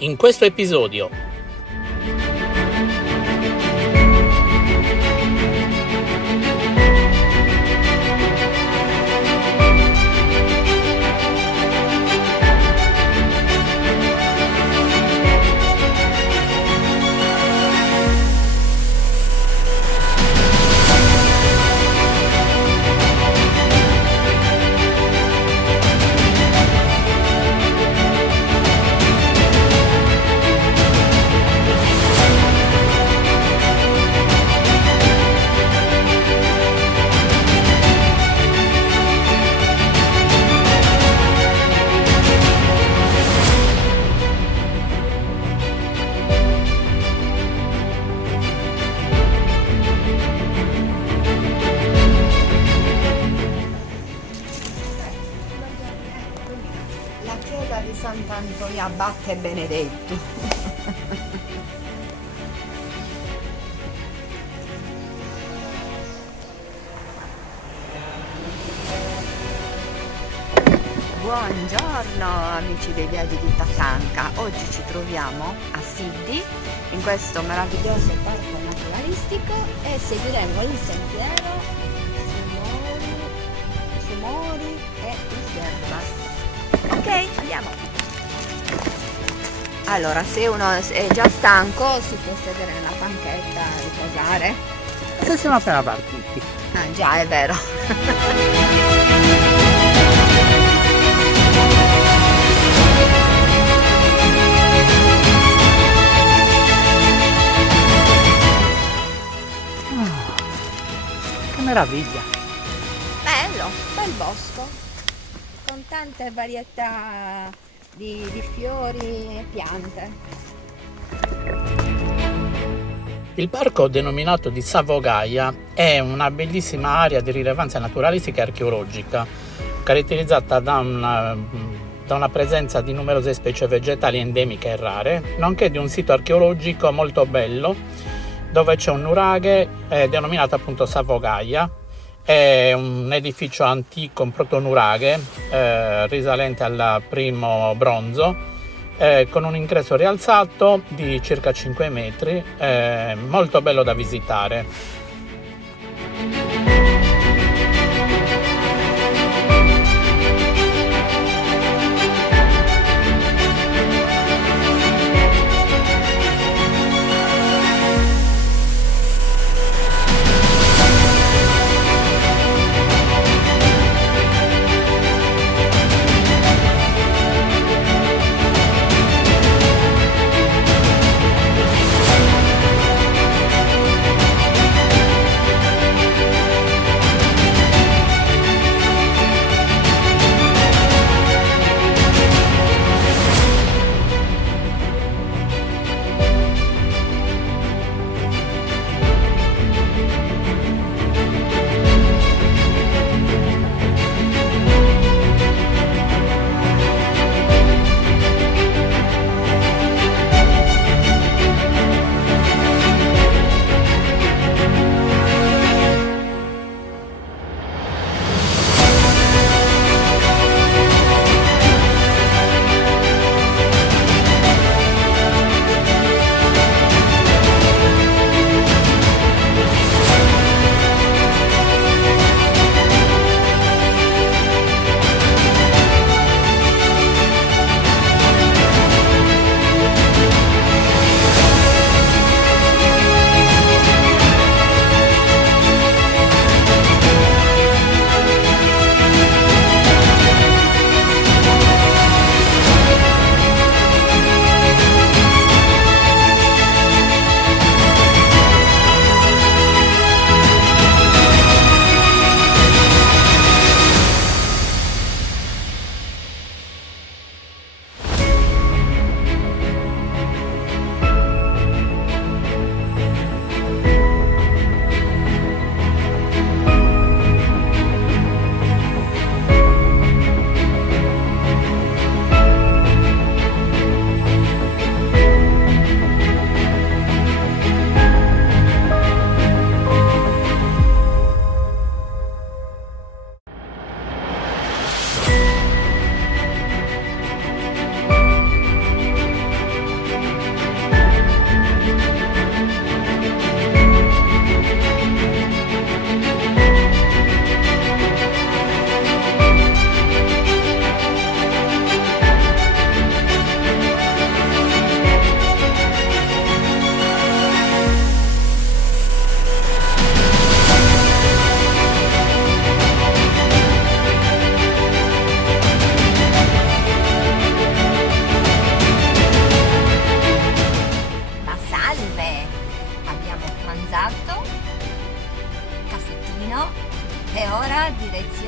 In questo episodio la chiesa di Sant'Antonio Abate Benedetto. Buongiorno amici dei viaggi di Tatanka, oggi ci troviamo a Sydney in questo meraviglioso parco naturalistico e seguiremo il sentiero su Mori e Iserras. Ok, andiamo. Allora, se uno è già stanco si può sedere nella panchetta a riposare. Se siamo appena partiti. Ah già, è vero. Che meraviglia! Bello, bel bosco con tante varietà di fiori e piante. il parco denominato di Savogaia è una bellissima area di rilevanza naturalistica e archeologica, caratterizzata da una presenza di numerose specie vegetali endemiche e rare, nonché di un sito archeologico molto bello dove c'è un nuraghe denominato appunto Savogaia. È un edificio antico, un protonuraghe risalente al primo bronzo, con un ingresso rialzato di circa 5 metri, molto bello da visitare.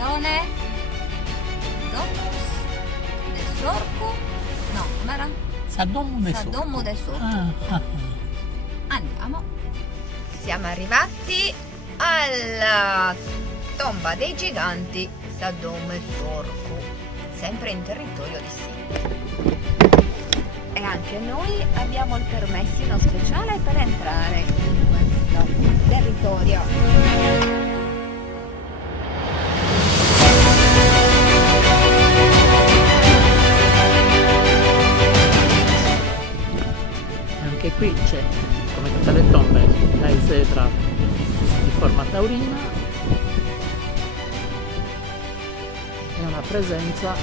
stazione Domus del Sorco, no, com'era? Sadomu del Sorco. Andiamo. Siamo arrivati alla tomba dei giganti Sadomu e Sorco, sempre in territorio di Sidi. E anche noi abbiamo il permessino speciale per entrare in questo territorio. Anche qui c'è, come tutte le tombe, la esetra di forma taurina e una presenza.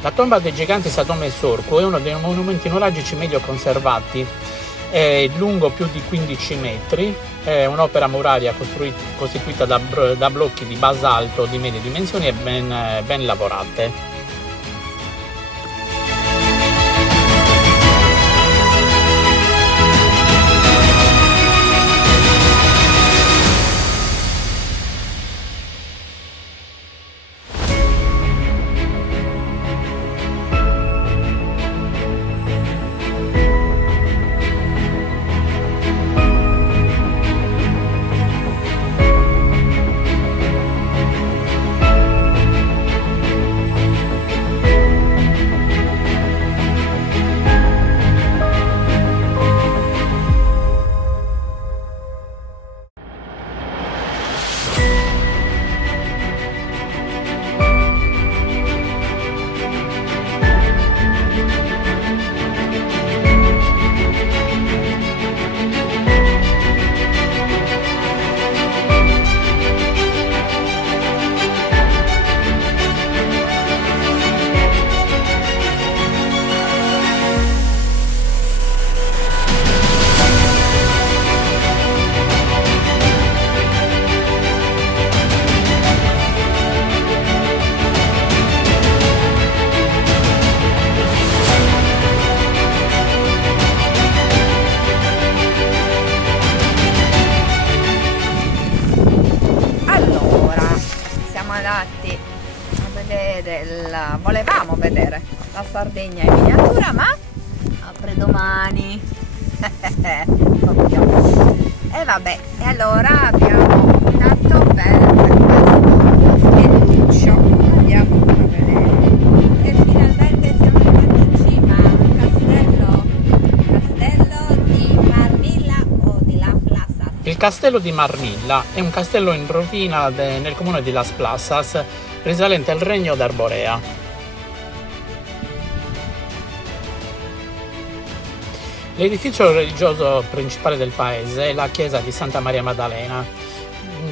La tomba dei giganti Sadome e Sorco è uno dei monumenti nuragici meglio conservati, è lungo più di 15 metri, è un'opera muraria costituita da blocchi di basalto di medie dimensioni e ben lavorate. Volevamo vedere la Sardegna in miniatura, ma apre domani. E vabbè, e allora abbiamo optato per questo castelluccio. Andiamo a vedere. E finalmente siamo arrivati in cima al castello di Marmilla o di Las Plasas. Il castello di Marmilla è un castello in rovina nel comune di Las Plasas, risalente al regno d'Arborea. L'edificio religioso principale del paese è la chiesa di Santa Maria Maddalena,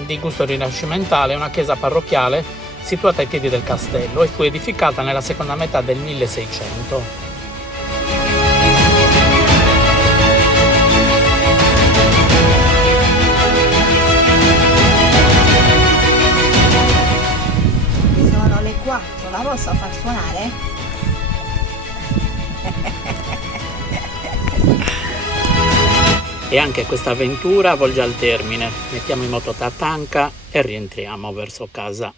di gusto rinascimentale, una chiesa parrocchiale situata ai piedi del castello e fu edificata nella seconda metà del 1600. Sono le 4, la posso far suonare? E anche questa avventura volge al termine. Mettiamo in moto Tatanka e rientriamo verso casa.